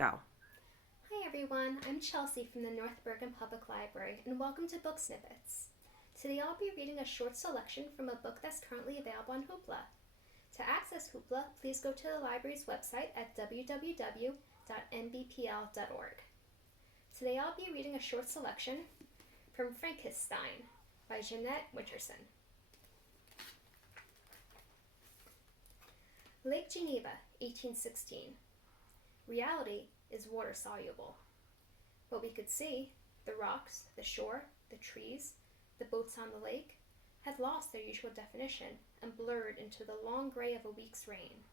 Go. Hi everyone, I'm Chelsea from the North Bergen Public Library, and welcome to Book Snip-Its. Today I'll be reading a short selection from a book that's currently available on Hoopla. To access Hoopla, please go to the library's website at www.nbpl.org. Today I'll be reading a short selection from Frankissstein by Jeanette Winterson. Lake Geneva, 1816. Reality is water-soluble. What we could see, the rocks, the shore, the trees, the boats on the lake, had lost their usual definition and blurred into the long gray of a week's rain.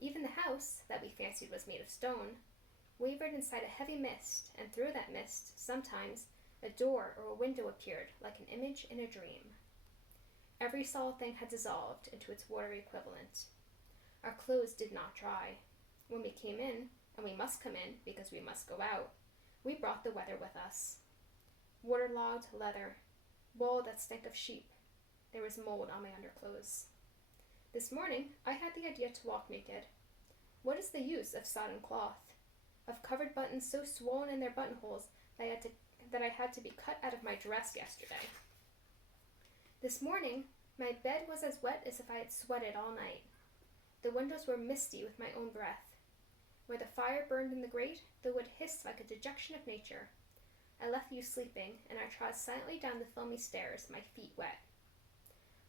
Even the house, that we fancied was made of stone, wavered inside a heavy mist, and through that mist, sometimes, a door or a window appeared like an image in a dream. Every solid thing had dissolved into its watery equivalent. Our clothes did not dry. When we came in, and we must come in because we must go out, we brought the weather with us. Waterlogged leather, wool that stank of sheep. There was mold on my underclothes. This morning, I had the idea to walk naked. What is the use of sodden cloth, of covered buttons so swollen in their buttonholes that I had to be cut out of my dress yesterday? This morning, my bed was as wet as if I had sweated all night. The windows were misty with my own breath. Where the fire burned in the grate, the wood hissed like a dejection of nature. I left you sleeping, and I trod silently down the filmy stairs, my feet wet.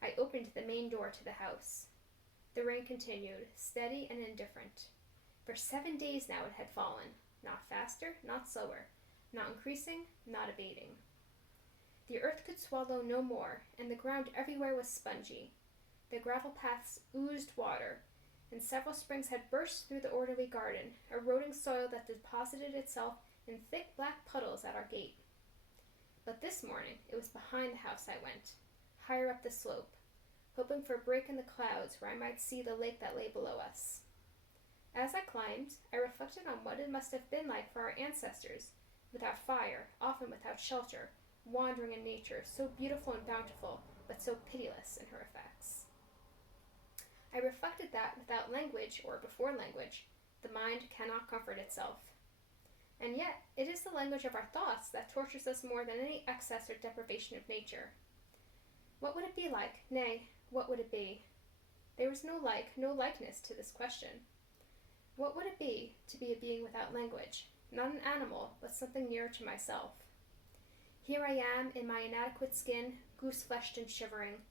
I opened the main door to the house. The rain continued, steady and indifferent. For 7 days now it had fallen, not faster, not slower, not increasing, not abating. The earth could swallow no more, and the ground everywhere was spongy. The gravel paths oozed water, and several springs had burst through the orderly garden, eroding soil that deposited itself in thick black puddles at our gate. But this morning it was behind the house I went, higher up the slope, hoping for a break in the clouds where I might see the lake that lay below us. As I climbed, I reflected on what it must have been like for our ancestors, without fire, often without shelter, wandering in nature, so beautiful and bountiful, but so pitiless in her effects. I reflected that without language, or before language, the mind cannot comfort itself. And yet, it is the language of our thoughts that tortures us more than any excess or deprivation of nature. What would it be like? Nay, what would it be? There was no like, no likeness to this question. What would it be to be a being without language, not an animal, but something nearer to myself? Here I am, in my inadequate skin, goose-fleshed and shivering,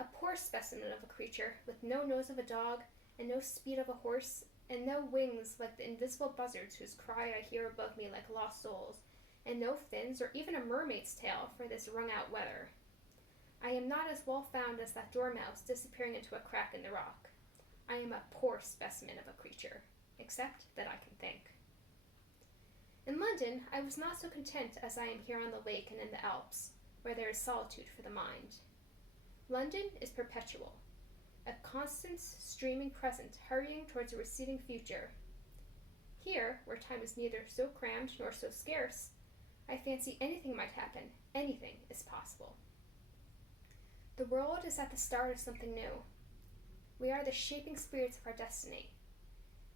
a poor specimen of a creature, with no nose of a dog, and no speed of a horse, and no wings like the invisible buzzards whose cry I hear above me like lost souls, and no fins or even a mermaid's tail for this wrung-out weather. I am not as well found as that dormouse disappearing into a crack in the rock. I am a poor specimen of a creature, except that I can think. In London, I was not so content as I am here on the lake and in the Alps, where there is solitude for the mind. London is perpetual, a constant streaming present hurrying towards a receding future. Here, where time is neither so crammed nor so scarce, I fancy anything might happen, anything is possible. The world is at the start of something new. We are the shaping spirits of our destiny,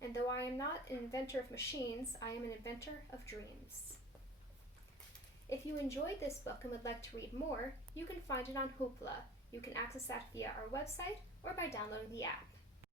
and though I am not an inventor of machines, I am an inventor of dreams. If you enjoyed this book and would like to read more, you can find it on Hoopla. You can access that via our website or by downloading the app.